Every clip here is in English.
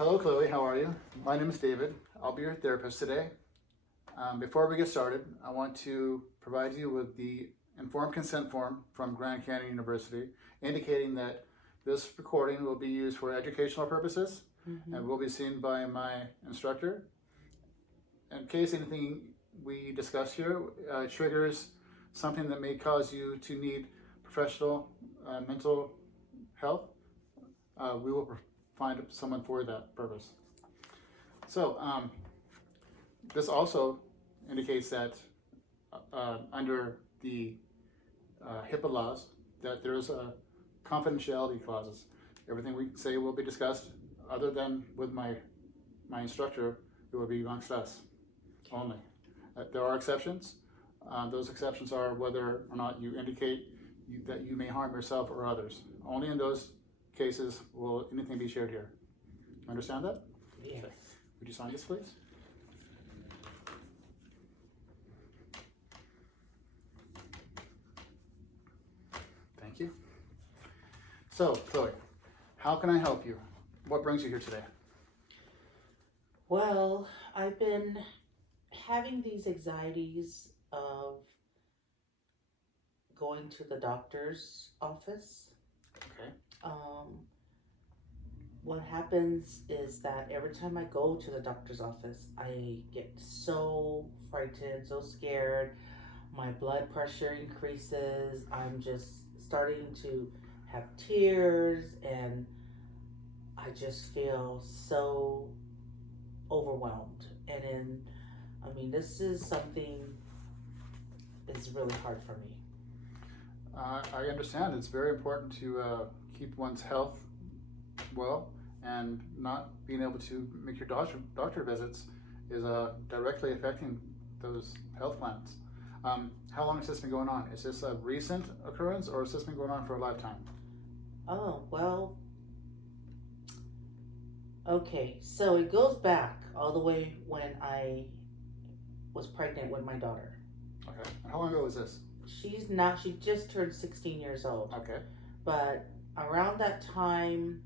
Hello, Chloe. How are you? My name is David. I'll be your therapist today. Before we get started, I want to provide you with the informed consent form from Grand Canyon University, indicating that this recording will be used for educational purposes and will be seen by my instructor. In case anything we discuss here triggers something that may cause you to need professional mental health, we will find someone for that purpose. So this also indicates that under the HIPAA laws that there is a confidentiality clauses. Everything we say will be discussed, other than with my instructor. It will be amongst us only. There are exceptions. Those exceptions are whether or not you indicate that you may harm yourself or others. Only in those cases will anything be shared here. Understand that? Yes. Okay. Would you sign this, please? Thank you. So, Chloe, how can I help you? What brings you here today? Well, I've been having these anxieties of going to the doctor's office. Okay. What happens is that every time I go to the doctor's office, I get so frightened, so scared. My blood pressure increases. I'm just starting to have tears, and I just feel so overwhelmed. And this is something that's really hard for me. I understand. It's very important to keep one's health well, and not being able to make your doctor visits is directly affecting those health plans. How long has this been going on? Is this a recent occurrence, or has this been going on for a lifetime? Oh, well, okay, so it goes back all the way when I was pregnant with my daughter. Okay. And how long ago was this? She just turned 16 years old. Okay. But around that time,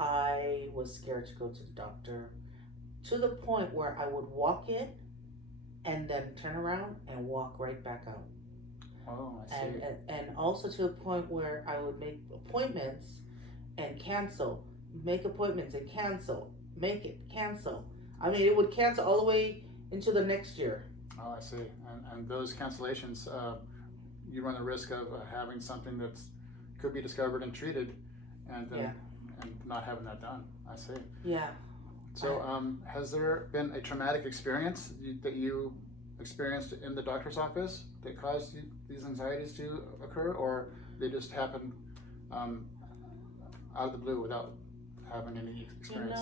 I was scared to go to the doctor, to the point where I would walk in and then turn around and walk right back out. Oh, I see. And also to the point where I would make appointments and cancel, make appointments and cancel, make it, cancel. It would cancel all the way into the next year. Oh, I see. And those cancellations, you run the risk of having something that could be discovered and treated, and then and not having that done. I see. Yeah. So, has there been a traumatic experience that you experienced in the doctor's office that caused these anxieties to occur, or they just happened out of the blue without having any experience?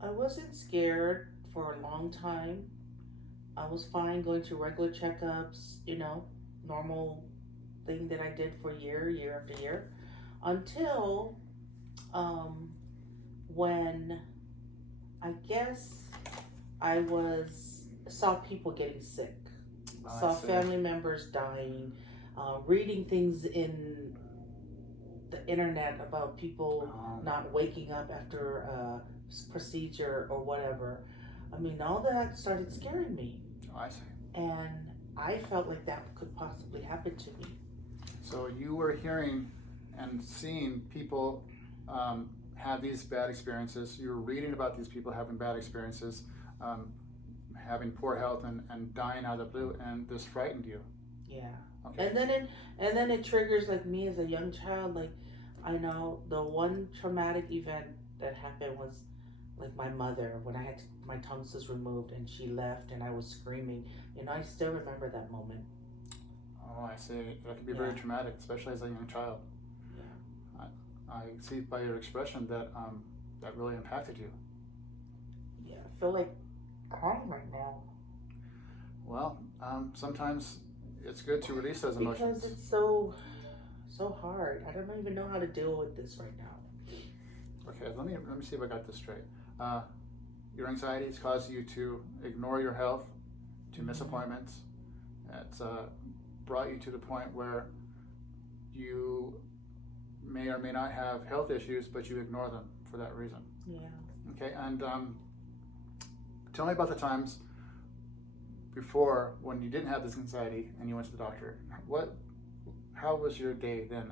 I wasn't scared for a long time. I was fine going to regular checkups, normal thing that I did for year after year, until when I guess I saw people getting sick, saw family members dying, reading things in the internet about people not waking up after a procedure or whatever. All that started scaring me. Oh, I see. And I felt like that could possibly happen to me. So you were hearing and seeing people have these bad experiences. You were reading about these people having bad experiences, having poor health and dying out of the blue, and this frightened you. Yeah. Okay. And then it triggers like me as a young child. Like, I know the one traumatic event that happened was like my mother, when I had my tonsils removed and she left and I was screaming. I still remember that moment. Oh, I see. That can be very traumatic, especially as a young child. Yeah. I see by your expression that that really impacted you. Yeah, I feel like crying right now. Well, sometimes it's good to release those emotions. Because it's so hard. I don't even know how to deal with this right now. Okay, let me see if I got this straight. Your anxieties cause you to ignore your health, to miss appointments. It's brought you to the point where you may or may not have health issues, but you ignore them for that reason. Yeah. Okay, and tell me about the times before when you didn't have this anxiety and you went to the doctor. How was your day then?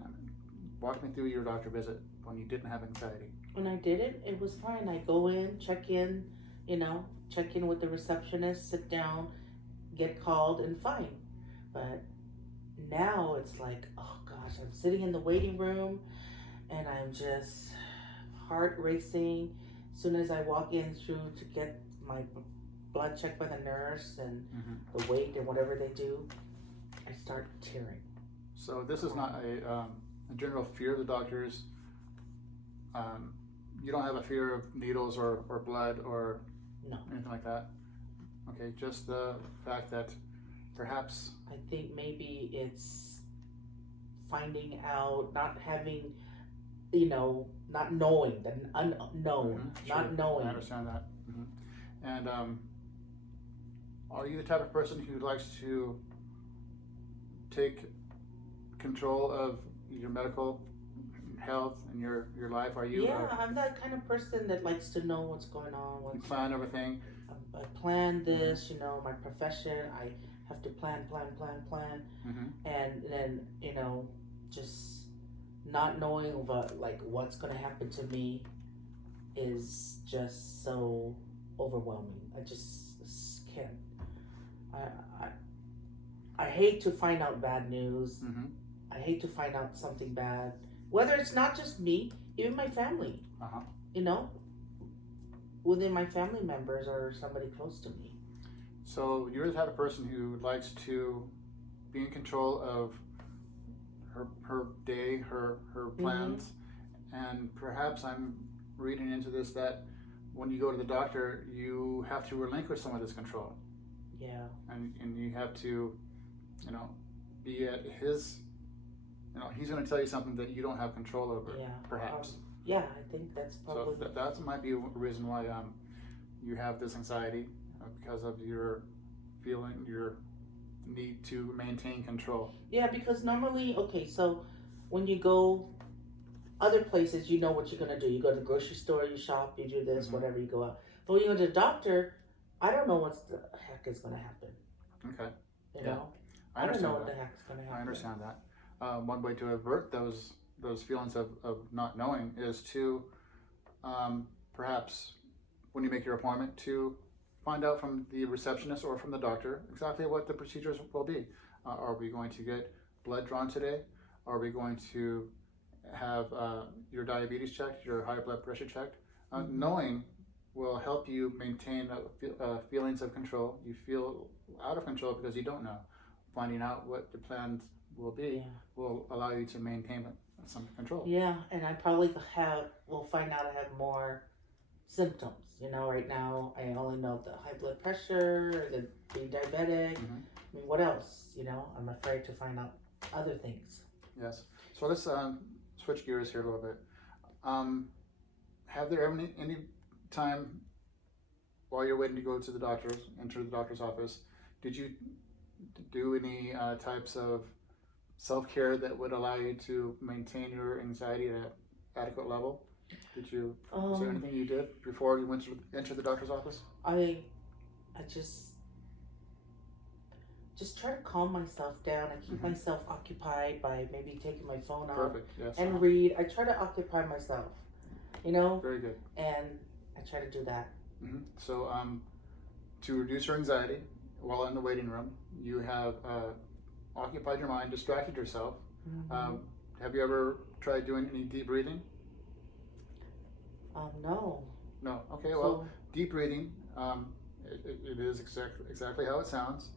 Walk me through your doctor visit when you didn't have anxiety. When I did it, it was fine. I go in, check in, check in with the receptionist, sit down, get called, and fine. But now it's like, oh gosh, I'm sitting in the waiting room and I'm just heart racing. As soon as I walk in through to get my blood checked by the nurse and the weight and whatever they do, I start tearing. So this is not a general fear of the doctors. You don't have a fear of needles or blood or No. anything like that? Okay, just the fact that perhaps... I think maybe it's finding out, not having, not knowing, the unknown, not Sure. knowing. I understand that. And are you the type of person who likes to take control of your medical health and your life? Are you? Yeah, I'm that kind of person that likes to know what's going on. You plan everything. I plan this, my profession. I have to plan, and then just not knowing about what's going to happen to me is just so overwhelming. I just can't. I hate to find out bad news. I hate to find out something bad. Whether it's not just me, even my family. Within my family members or somebody close to me. So you're the type of person who likes to be in control of her day, her plans, and perhaps I'm reading into this that when you go to the doctor, you have to relinquish some of this control. Yeah. And you have to, be at his, he's going to tell you something that you don't have control over. Yeah. Perhaps. Yeah, I think that's probably. So that might be a reason why you have this anxiety because of your need to maintain control. Yeah, because normally, so when you go other places, you know what you're going to do. You go to the grocery store, you shop, you do this, whatever, you go out. But when you go to the doctor, I don't know what the heck is going to happen. Okay. You know? I don't know what the heck is going to happen. I understand that. One way to avert those feelings of not knowing is to perhaps when you make your appointment to find out from the receptionist or from the doctor exactly what the procedures will be. Are we going to get blood drawn today? Are we going to have your diabetes checked, your high blood pressure checked? Knowing will help you maintain feelings of control. You feel out of control because you don't know. Finding out what the plans will be will allow you to maintain some control. Yeah, and I probably will find out I have more symptoms. Right now I only know the high blood pressure, the being diabetic. I mean, what else? I'm afraid to find out other things. Yes. So let's switch gears here a little bit. Have there ever any time while you're waiting to go to the doctor's, enter the doctor's office, did you do any types of self-care that would allow you to maintain your anxiety at an adequate level? Is there anything you did before you went to enter the doctor's office? I just try to calm myself down. I keep myself occupied by maybe taking my phone out. Perfect. Yes. And read. I try to occupy myself, Very good. and I try to do that. So to reduce your anxiety while in the waiting room, you have occupied your mind, distracted yourself. Have you ever tried doing any deep breathing? No. No. Okay. Well, deep breathing, it is exactly how it sounds.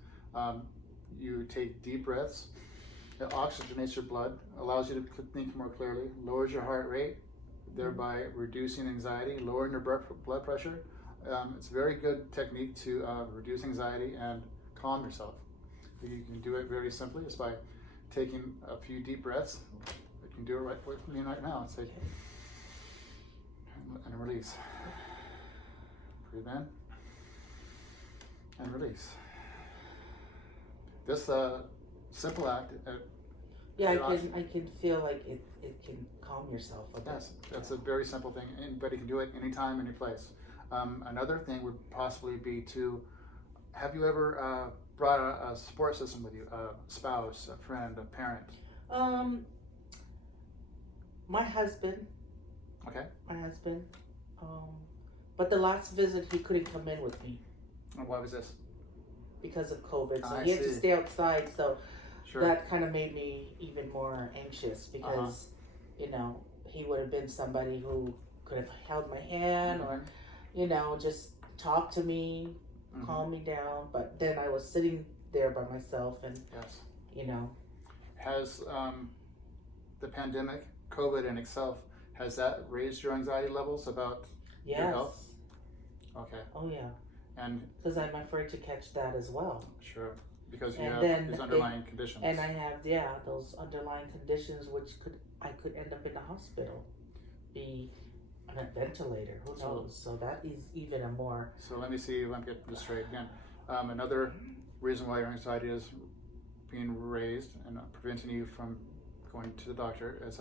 You take deep breaths. It oxygenates your blood, allows you to think more clearly, lowers your heart rate, thereby reducing anxiety, lowering your blood pressure. It's a very good technique to reduce anxiety and calm yourself. You can do it very simply just by taking a few deep breaths. You can do it right with me right now. Say, and release. Breathe in and release. This simple act Yeah, Your option. I can feel like it can calm yourself a bit. Yes, that's a very simple thing. Anybody can do it anytime, any place. Another thing would possibly be to, have you ever brought a support system with you, a spouse, a friend, a parent? Um, my husband, Okay. my husband, um, but the last visit he couldn't come in with me And why was this? because of COVID, so I he had to see. stay outside. So Sure. that kind of made me even more anxious because, you know, he would have been somebody who could have held my hand or, you know, just talk to me, calm me down. But then I was sitting there by myself, and Yes. you know, Has the pandemic, COVID in itself, has that raised your anxiety levels about your yes, health? Okay. oh yeah, And because I'm afraid to catch that as well. sure, because you And have then these underlying conditions. And I have those underlying conditions which I could end up in the hospital, be on a ventilator. Who knows? So that is even a more. So let me see if I'm getting this straight again. Another reason why your anxiety is being raised and preventing you from going to the doctor is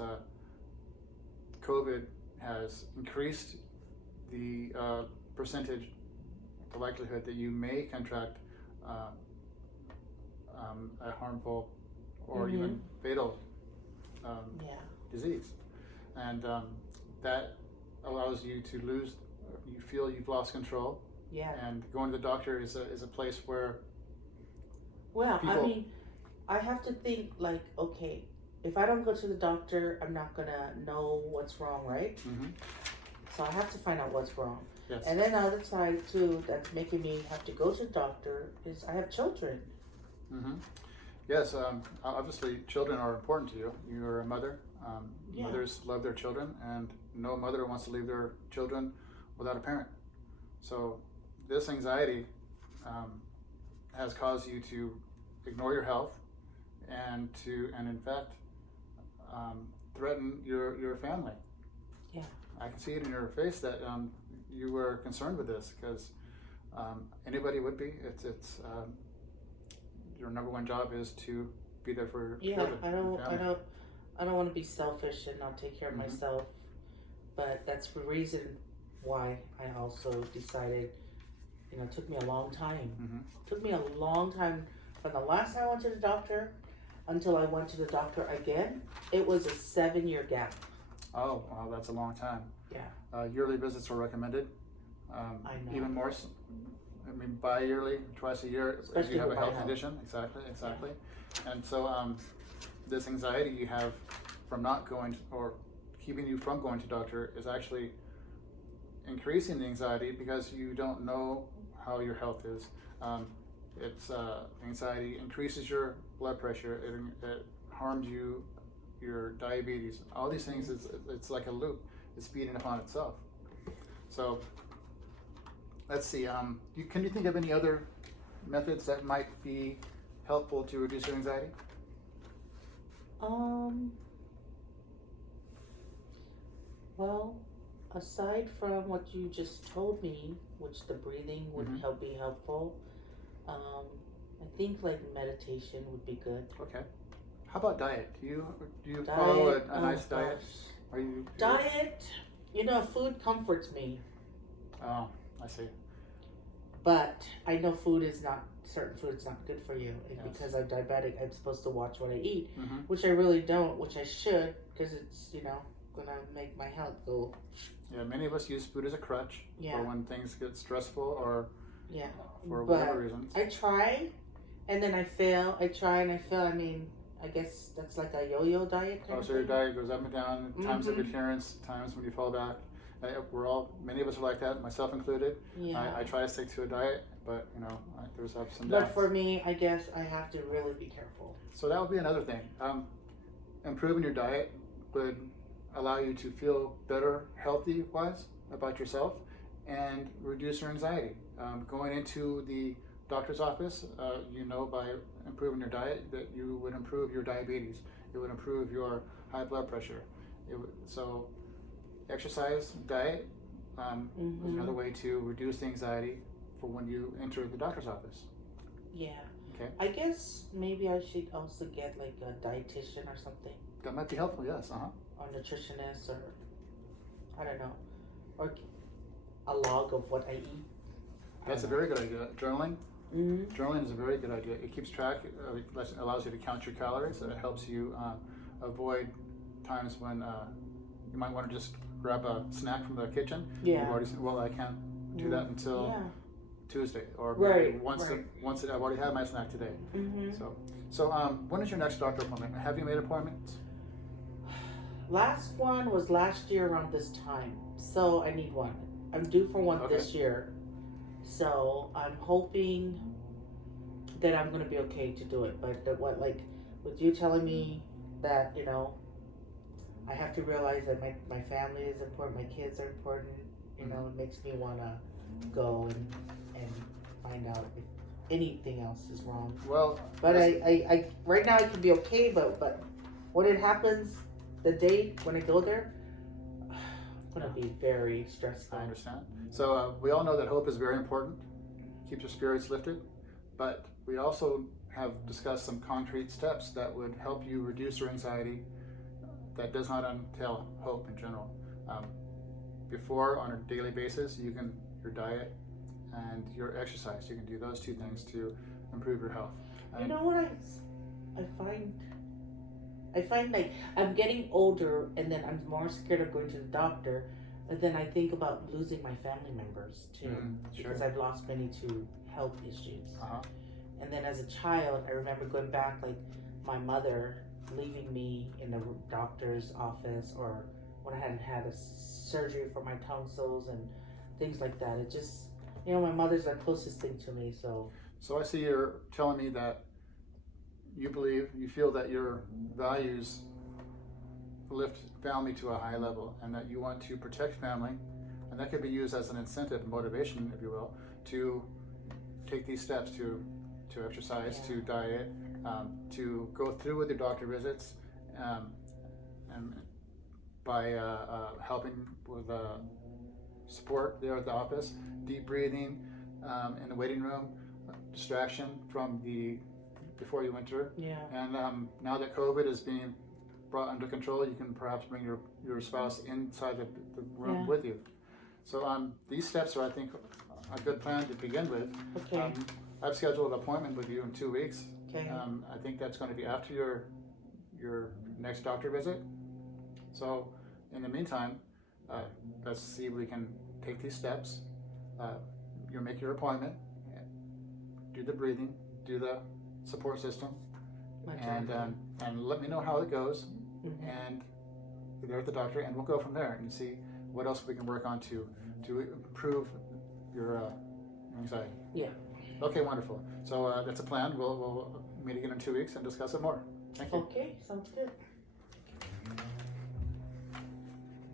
COVID has increased the percentage, the likelihood that you may contract a harmful or even fatal disease, and that allows you to lose. You feel you've lost control. Yeah. And going to the doctor is a place where. Well, people, I mean, I have to think like, okay, if I don't go to the doctor, I'm not gonna know what's wrong, right? Mm-hmm. So I have to find out what's wrong. Yes. And then the other side too, that's making me have to go to the doctor, is I have children. Mm-hmm. Yes. Obviously, children are important to you. You're a mother. Mothers love their children, and no mother wants to leave their children without a parent. So this anxiety has caused you to ignore your health and in fact threaten your family. Yeah. I can see it in your face that you were concerned with this, because anybody would be. It's your number one job is to be there for your children. I don't want to be selfish and not take care of myself, but that's the reason why I also decided. You know, it took me a long time. It took me a long time from the last time I went to the doctor until I went to the doctor again. It was a 7-year gap. Oh, wow, that's a long time. Yeah. Yearly visits are recommended. I know. Even more. I mean, bi-yearly, twice a year, if Especially you have a with my health health. condition. Exactly. And so this anxiety you have from not going or keeping you from going to doctor is actually increasing the anxiety because you don't know how your health is. It's anxiety increases your blood pressure. It harms you, your diabetes. All these things, it's like a loop. It's feeding upon itself. So let's see. Can you think of any other methods that might be helpful to reduce your anxiety? Well, aside from what you just told me, which the breathing would be helpful, I think like meditation would be good. Okay. How about diet? Do you follow a nice diet? Are you diet? You know, food comforts me. Oh, I see. But I know certain food is not good for you. And because I'm diabetic, I'm supposed to watch what I eat, which I really don't, which I should, because it's, gonna make my health go. Yeah, many of us use food as a crutch for when things get stressful or for whatever reasons. I try, and then I fail. I try and I fail. I mean, I guess that's like a yo-yo diet kind of So your thing. diet goes up and down, times of adherence, times when you fall back. Many of us are like that, myself included. Yeah. I try to stick to a diet, but there's ups and downs. But for me, I guess I have to really be careful. So that would be another thing. Improving your diet would allow you to feel better, healthy-wise about yourself, and reduce your anxiety. Going into the doctor's office, by improving your diet, that you would improve your diabetes. It would improve your high blood pressure. So exercise, diet is another way to reduce the anxiety for when you enter the doctor's office. Yeah. Okay. I guess maybe I should also get like a dietitian or something, That might be helpful, yes. or nutritionist, or I don't know, or a log of what I eat. That's a very good idea. Journaling. Mm-hmm. Journaling is a very good idea. It keeps track, it allows you to count your calories, and it helps you avoid times when you might want to just grab a snack from the kitchen. Yeah. You've already said, well, I can't do that until Yeah. Tuesday, or Right, maybe once I've already had my snack today. Mm-hmm. So when is your next doctor appointment? Have you made appointments? Last one was last year around this time, so I need one. I'm due for one this year, so I'm hoping that I'm gonna be okay to do it. But with you telling me that I have to realize that my family is important, my kids are important. It makes me wanna go and find out if anything else is wrong. Well, but I right now I can be okay, but when it happens, the day when I go there, I'm gonna be very stressful. I understand. So we all know that hope is very important. Keeps your spirits lifted, but we also have discussed some concrete steps that would help you reduce your anxiety. That does not entail hope in general. Before, on a daily basis, your diet and your exercise. You can do those two things to improve your health. You know what I find? I find like I'm getting older, and then I'm more scared of going to the doctor. But then I think about losing my family members too, because I've lost many to health issues. And then as a child, I remember going back, like my mother leaving me in the doctor's office, or when I hadn't had a surgery for my tonsils and things like that. It just, my mother's the closest thing to me. So I see you're telling me that you feel that your values lift family to a high level, and that you want to protect family, and that could be used as an incentive and motivation, if you will, to take these steps to exercise, to diet, to go through with your doctor visits, and by helping with support there at the office, deep breathing in the waiting room, distraction from before you enter. Yeah. And now that COVID is being brought under control, you can perhaps bring your spouse inside the room with you. So these steps are, I think, a good plan to begin with. Okay. I've scheduled an appointment with you in 2 weeks. Okay. I think that's going to be after your next doctor visit. So in the meantime, let's see if we can take these steps. You'll make your appointment, do the breathing, do the support system, and let me know how it goes. And you're there at the doctor, and we'll go from there and see what else we can work on to improve your anxiety. Yeah. Okay, wonderful. So that's a plan. We'll meet again in 2 weeks and discuss it more. Thank you. Okay, sounds good.